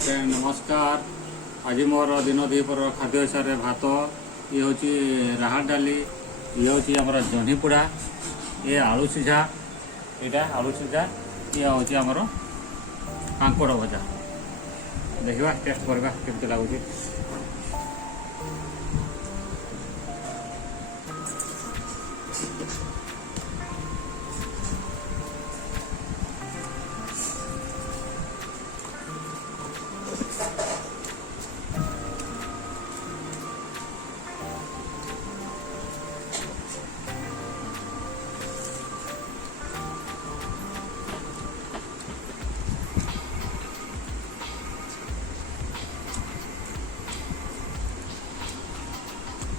Friend नमस्कार। आज मोर दिन दीपर खाद्य हिसाब से भात ये हूँ राहर डाली ये हूँ आमर जह्नी पोड़ा ये आलू सीझा यहाँ आलू सीझा ये हूँ आमर कांकड़ भजा। देखा टेस्ट करवा केमती लगुच।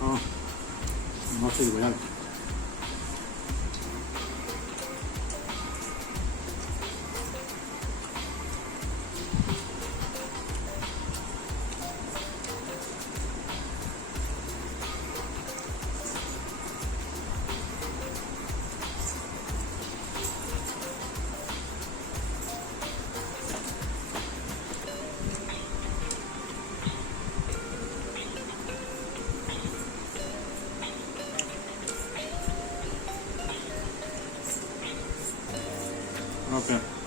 हाँ मस्त बढ़िया। ओके